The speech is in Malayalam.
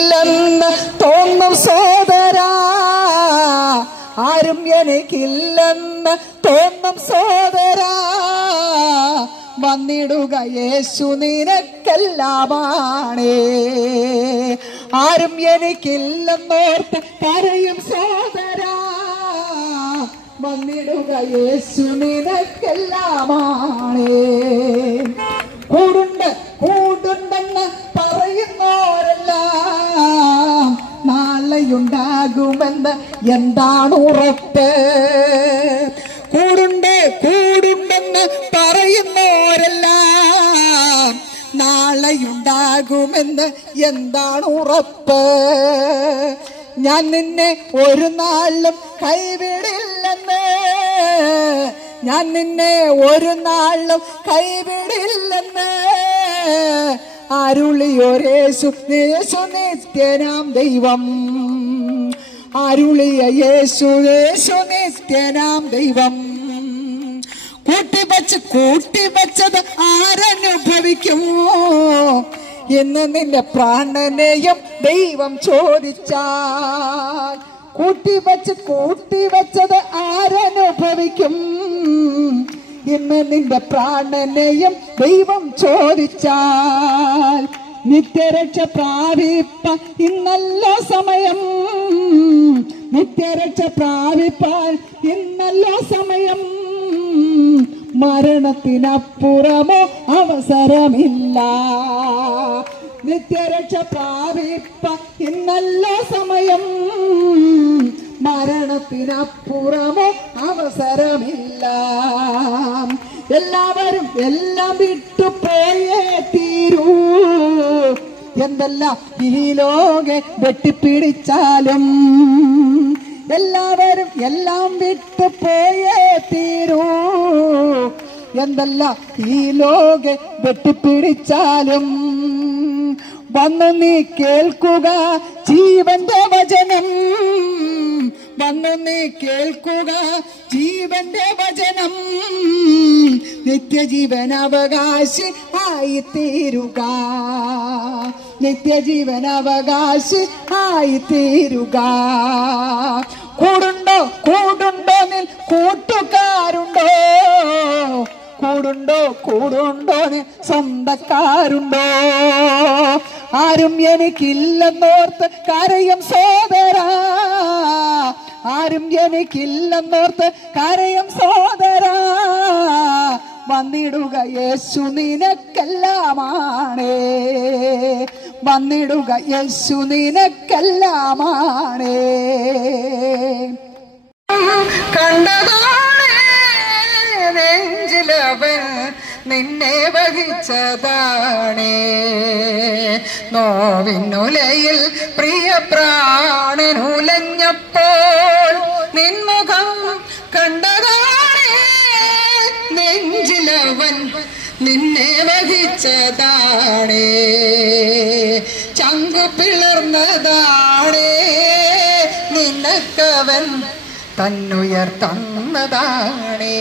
ില്ലെന്ന് തോന്നും സോദരാ, ആരും എനിക്കില്ലെന്ന് തോന്നും സോദരാ, വന്നിടുക യേശു നിനക്കെല്ലാമാണേ. ആരും എനിക്കില്ലെന്നോർത്ത് കരയും സോദരാ, വന്നിടുക യേശു നിനക്കെല്ലാമാണേ. കൂടുണ്ടെന്ന് പറയുന്നോരെല്ലാം നാളെയുണ്ടാകുമെന്ന് എന്താണ് ഉറപ്പ്? കൂടുണ്ടെന്ന് പറയുന്നോരെല്ലാം നാളെയുണ്ടാകുമെന്ന് എന്താണ് ഉറപ്പ്? ഞാൻ നിന്നെ ഒരു നാളും കൈവിടില്ലെന്ന്, ഞാൻ നിന്നെ ഒരു നാളും കൈവിടില്ലെന്ന് അരുളിയൊരേശു നിത്യനാം ദൈവം. അരുളിയ യേശു നിത്യനാം ദൈവം. കൂട്ടിവച്ചത് ആരനുഭവിക്കും എന്ന് നിന്റെ പ്രാണനെയും ദൈവം ചോദിച്ചാൽ, കൂട്ടിവച്ചത് ആരനുഭവിക്കും എന്ന് നിന്റെ പ്രാണനെയും ദൈവം ചോദിച്ചാൽ, നിത്യരക്ഷ പ്രാപിപ്പ ഇന്നല്ല സമയം, നിത്യരക്ഷ പ്രാപിപ്പാൻ ഇന്നല്ല സമയം, മരണത്തിനപ്പുറമോ അവസരമില്ല. നിത്യരക്ഷ പ്രാപിപ്പ ഇന്നല്ല സമയം, മരണത്തിനപ്പുറമോ അവസരമില്ല. എല്ലാവരും എല്ലാം വിട്ടുപോയേ തീരൂ, എന്തെല്ലാം ഈ ലോകെ വെട്ടിപ്പിടിച്ചാലും. എല്ലാവരും എല്ലാം വിട്ടുപോയേ തീരൂ, എന്തെല്ലാം ഈ ലോകെ വെട്ടിപ്പിടിച്ചാലും. വന്നു നീ കേൾക്കുക ജീവന്റെ വചനം, വന്നു നീ കേൾക്കുക ജീവന്റെ വചനം, നിത്യജീവൻ അവകാശി ആയിത്തീരുക, നിത്യജീവൻ അവകാശി ആയിത്തീരുക. കൂടുണ്ടോ നിൽ കൂട്ടുകാരുണ്ടോ, കൂടുണ്ടോ നിൽ സ്വന്തക്കാരുണ്ടോ? ആരും എനിക്കില്ലെന്നോർത്ത് കരയും സോദരാ, ആരും എനിക്കില്ലെന്നോർത്ത് കരയും സോദരാ, വന്നിടുക യേശു നിനക്കെല്ലാമാണേ, വന്നിടുക യേശു നിനക്കെല്ലാമാണേ. കണ്ടതാണേ നെഞ്ചിലവൻ നിന്നെ വഹിച്ചതാണേ, നോവിനുലയിൽ പ്രിയ പ്രാണനുലഞ്ഞപ്പോൾ നിൻമുഖം കണ്ടതാണേ, നെഞ്ചിലവൻ നിന്നെ വഹിച്ചതാണേ, ചങ്കു പിളർന്നതാണേ, നിനക്കവൻ തന്നുയർത്തന്നതാണേ.